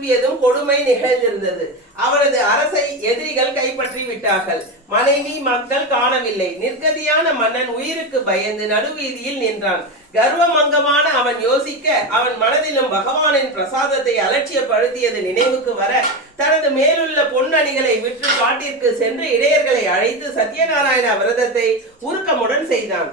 திரும்பியதும் கொடுமை நிகழ்ந்திருந்தது. அவரது அரசை எதிரிகள் கைப்பற்றி விட்டார்கள். மனைவி மக்கள் காணவில்லை. நிர்கதியான மன்னன் உயிருக்கு பயந்து நடுவீதியில் நின்றான். கர்வமங்கமான அவன் யோசிக்க அவன் மனதிலும் பகவானின் பிரசாதத்தை அலட்சியப்படுத்தியது நினைவுக்கு வர தனது மேலுள்ள பொன்னணிகளை விற்று காட்டிற்கு சென்று இடையர்களை அழைத்து சத்யநாராயண விரதத்தை உருக்கமுடன் செய்தான்.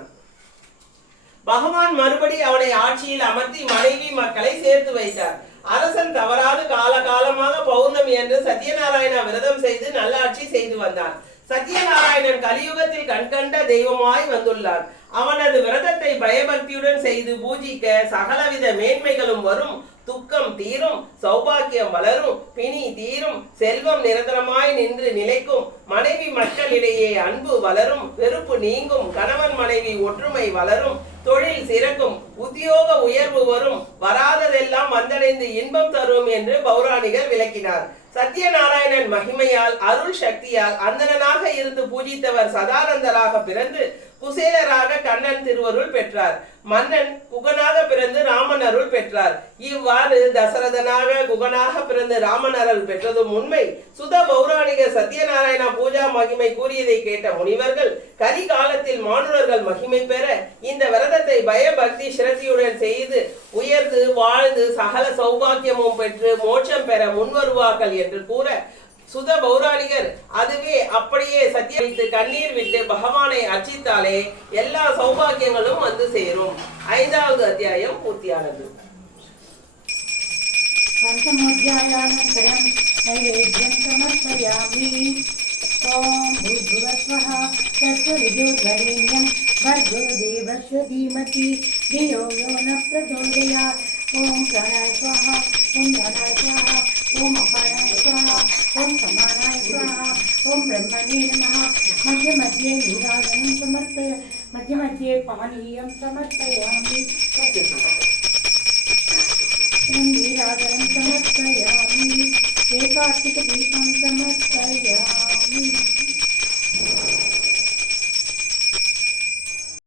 பகவான் மறுபடி அவனை ஆட்சியில் அமர்த்தி மனைவி மக்களை சேர்த்து வைத்தார். அரசன் தவறாது காலகாலமாக பௌர்ணமி என்று சத்யநாராயண விரதம் செய்து நல்லாட்சி செய்து வந்தான். சத்யநாராயணன் கலியுகத்தில் கண்கண்ட தெய்வமாய் வந்துள்ளார். அவனது விரதத்தை பயபக்தியுடன் செய்து பூஜிக்க சகலவித மேன்மைகளும் வரும். துக்கம் தீரும், சௌபாக்கியம் வளரும், பிணி தீரும், செல்வம் நிரந்தரமாய் நின்று நிலைக்கும், மனைவி மக்களிடையே அன்பு வளரும், வெறுப்பு நீங்கும், கணவன் மனைவி ஒற்றுமை வளரும், தொழில் சிறக்கும், உத்தியோக உயர்வு வரும், வராததெல்லாம் வந்தடைந்து இன்பம் தரும் என்று பௌராணிகர் விளக்கினார். சத்யநாராயணன் மகிமையால் அருள் சக்தியால் அந்தணனாக இருந்து பூஜித்தவர் சதானந்தராக பிறந்து குசேலராக கண்ணன் திருவருள் பெற்றார். மன்னன் குகனாக பிறந்து ராமன் அருள் பெற்றார். இவ்வாறு தசரதனாக குகனாக பிறந்து ராமன் அருள் பெற்றதும் உண்மை. சுத பௌராணிக சத்யநாராயண பூஜா மகிமை கூறியதை கேட்ட முனிவர்கள் கரிகாலத்தில் மானுடர்கள் மகிமை பெற இந்த விரதத்தை பயபக்தி சிரத்தியுடன் செய்து உயர்ந்து வாழ்ந்து சகல சௌபாக்கியமும் பெற்று மோட்சம் பெற முன்வருவார்கள் என்று கூற சுத பௌராணிகர் அதுவே அப்படியே சத்தியரித்து கண்ணீர் விட்டு பகவானை அர்ச்சித்தாலே எல்லா சௌபாக்கியங்களும் வந்து சேரும். 5வது அத்தியாயம் பூர்த்தியானது. நைவேத்யம் சமர்ப்பயாமி. ஓம் பூர்புவஸ்வஹ தத்சவிதுர்வரேண்யம் भर्गो देवस्य धीमहि धियो यो न प्रचोदयात्. ओम प्राणाय स्वाहा, ओम प्राणाय स्वाहा, ओम अपानाय स्वाहा, ओम समानाय स्वाहा, ओम ब्रह्मणे नमः. मध्ये मध्ये नीराजनं समर्पय, मध्ये मध्ये पानीयं समर्पयामि. नीराजनं समर्पयामि, एकार्तिकदीपं समर्पयामि.